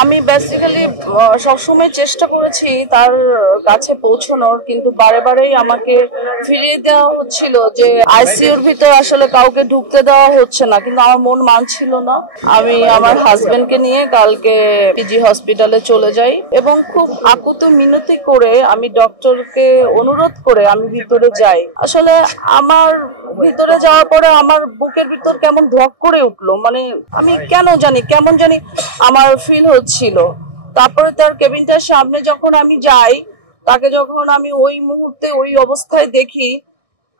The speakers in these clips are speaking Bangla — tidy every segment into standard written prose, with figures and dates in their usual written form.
আমি বেসিক্যালি সবসময় চেষ্টা করেছি তার কাছে পৌঁছানোর, কিন্তু বারে বারেই আমাকে ফিরিয়ে দেওয়া হচ্ছিল যে আইসিইউর ভিতর আসলে কাউকে ঢুকতে দেওয়া হচ্ছে না, কিন্তু আমার মন মানছিল না। আমি আমার হাজবেন্ডকে নিয়ে কালকে পিজি হসপিটালে চলে যাই এবং খুব আকুত মিনতি করে আমি ডক্টরকে অনুরোধ করে আমি ভিতরে যাই। আসলে আমার ভিতরে যাওয়ার পরে আমার বুকের ভিতর কেমন ধক করে উঠলো, মানে আমি কেমন জানি আমার ফিল হচ্ছিল। তারপরে তার কেবিনটার সামনে যখন আমি যাই, তাকে যখন আমি ওই মুহূর্তে ওই অবস্থায় দেখি,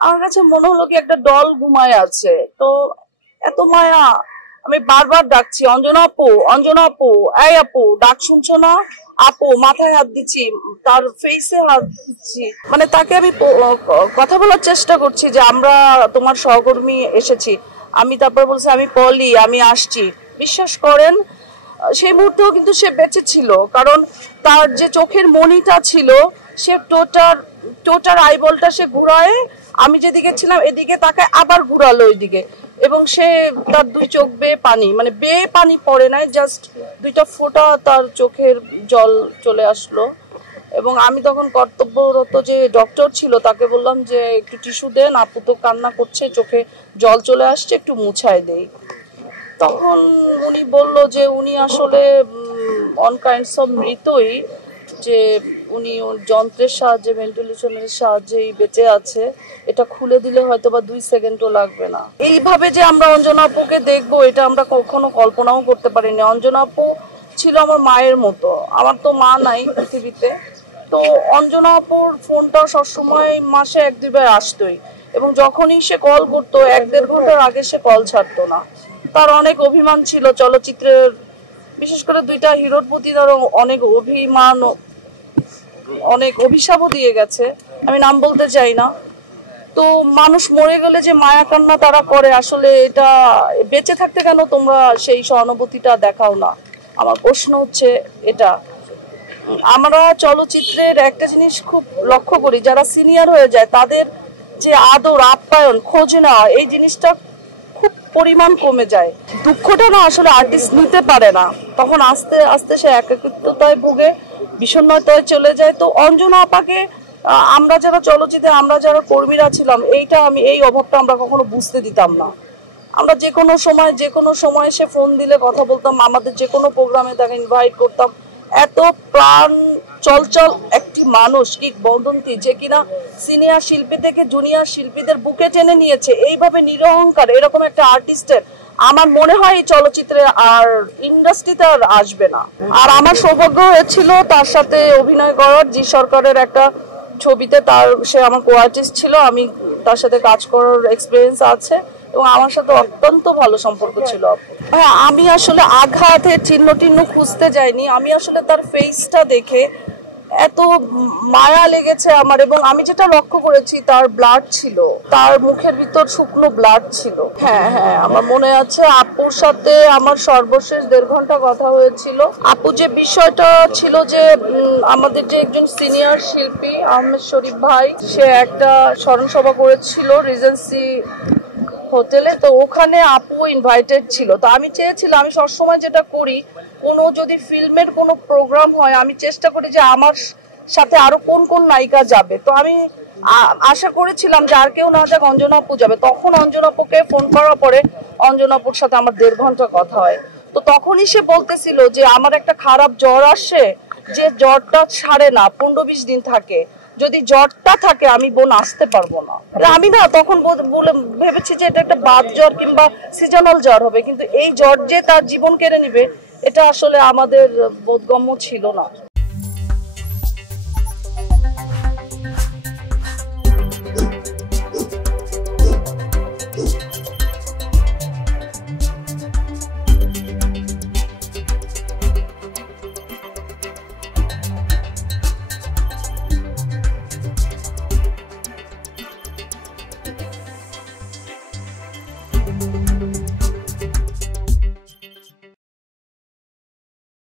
আমার কাছে মনে হলো কি একটা ডল ঘুমায় আছে। তো এত মায়া, আমি বারবার ডাকছি অঞ্জনা আপু, অঞ্জনা আপু, এই আপু, ডাক শুনছো না? আপু, মাথায় হাত দিচ্ছি, তার ফেসে হাত দিচ্ছি, মানে তাকে আমি কথা বলার চেষ্টা করছি যে আমরা তোমার সহকর্মী এসেছি। আমি তারপর বলছি আমি পলি, আমি আসছি। বিশ্বাস করেন সেই মুহূর্তেও কিন্তু সে বেঁচে ছিল, কারণ তার যে চোখের মণিটা ছিল, সে টোটার আইবলটা সে ঘুরায়, আমি যেদিকে ছিলাম এদিকে তাকে আবার ঘুরালো ওইদিকে, এবং সে তার দুই চোখ বেয়ে পানি, মানে বেয়ে পানি পড়ে নাই, জাস্ট দুইটা ফোঁটা তার চোখের জল চলে আসলো। এবং আমি তখন কর্তব্যরত যে ডক্টর ছিল তাকে বললাম যে একটু টিস্যু দেন, আপু তো কান্না করছে, চোখে জল চলে আসছে, একটু মুছায় দেই। তখন উনি বলল যে উনি আসলে অন কাইন্ডস অফ মৃতই, যে উনি যন্ত্রের সাহায্যে, ভেন্টিলেশনের সাহায্যেই বেঁচে আছে, এটা খুলে দিলে হয়তো বা 2 সেকেন্ডও লাগবে না। এইভাবে যে আমরা অঞ্জনা আপুকে দেখবো, এটা আমরা কখনো কল্পনাও করতে পারিনি। অঞ্জনা আপু ছিল আমার মায়ের মতো, আমার তো মা নাই পৃথিবীতে। তো অঞ্জনা আপুর ফোনটা সবসময় মাসে 1-2 বার আসতোই, এবং যখনই সে কল করতো 1-1.5 ঘন্টার আগে সে কল ছাড়তো না। তার অনেক অভিমান ছিল চলচ্চিত্রের, বিশেষ করে 2টা হিরোর প্রতি তার অনেক অভিমান, অনেক অভিশাপও দিয়ে গেছে, আমি নাম বলতে চাই না। তো মানুষ মরে গেলে যে মায়া কান্না তারা করে, আসলে এটা বেঁচে থাকতে কেন তোমরা সেই সহানুভূতিটা দেখাও না? আমার প্রশ্ন হচ্ছে এটা। আমরা চলচ্চিত্রের একটা জিনিস খুব লক্ষ্য করি, যারা সিনিয়র হয়ে যায় তাদের যে আদর আপ্যায়ন খোঁজ নেওয়া, এই জিনিসটা খুব পরিমাণ কমে যায়। দুঃখটা না আসলে আর্টিস্ট নিতে পারে না, তখন আস্তে আস্তে সে একাকিত্বতায় ভুগে, বিষণ্ণতায় চলে যায়। তো অঞ্জনা আপাকে আমরা যারা চলচ্চিত্রে, আমরা যারা কর্মীরা ছিলাম, এই অভাবটা আমরা কখনো বুঝতে দিতাম না। আমরা যে কোনো সময় সে ফোন দিলে কথা বলতাম, আমাদের যে কোনো প্রোগ্রামে তাকে ইনভাইট করতাম। এত প্রাণ চলচল একটি মানুষ, কি বদন্তি, যে কিনা সিনিয়র শিল্পী থেকে জুনিয়র শিল্পীদের বুকে টেনে নিয়েছে, এইভাবে নিরহংকার এরকম একটা আর্টিস্টের আমার মনে হয় এই চলচ্চিত্রে আর ইন্ডাস্ট্রিতে আর আসবে না। আর আমার সৌভাগ্য হয়েছিল তার সাথে অভিনয় করার, জি সরকারের একটা ছবিতে, সে আমার কো আর্টিস্ট ছিল, আমি তার সাথে কাজ করার এক্সপিরিয়েন্স আছে, এবং আমার সাথে অত্যন্ত ভালো সম্পর্ক ছিল। হ্যাঁ, আমি আসলে আঘাতের চিহ্ন টিহ্ন খুঁজতে যাইনি, আমি আসলে তার ফেসটা দেখে এত মায়া লেগেছে আমার। এবং আমি যেটা লক্ষ্য করেছি, তার ব্লাড ছিল, তার মুখের ভিতর শুকনো ব্লাড ছিল। হ্যাঁ হ্যাঁ, আমার মনে আছে আপুর সাথে আমার সর্বশেষ 1.5 ঘন্টা কথা হয়েছিল। আপু যে বিষয়টা ছিল যে আমাদের যে একজন সিনিয়র শিল্পী আহমেদ শরীফ ভাই, সে একটা স্মরণ সভা করেছিল রিজেন্সি হোটেলে, তো ওখানে আপু ইনভাইটেড ছিল। তো আমি চেয়েছিলাম, আমি সবসময় যেটা করি, কোনো যদি ফিল্মের কোনো প্রোগ্রাম হয়, আমি চেষ্টা করি যে আমার সাথে আরো কোন কোন নায়িকা যাবে। তো আমি আশা করেছিলাম যে আর কেউ না যাক, অঞ্জনা আপু যাবে। তখন অঞ্জনা আপুকে ফোন করার পরে অঞ্জনা আপুর সাথে আমার 1.5 ঘন্টা কথা হয়। তো তখনই সে বলতেছিল যে আমার একটা খারাপ জ্বর আসে, যে জ্বরটা ছাড়ে না, 15-20 দিন থাকে, যদি জ্বরটা থাকে আমি বোন আসতে পারবো না। আমি না তখন ভেবেছি যে এটা একটা বাত জ্বর কিংবা সিজনাল জ্বর হবে, কিন্তু এই জ্বর যে তার জীবন কেড়ে নিবে, এটা আসলে আমাদের বোধগম্য ছিল না।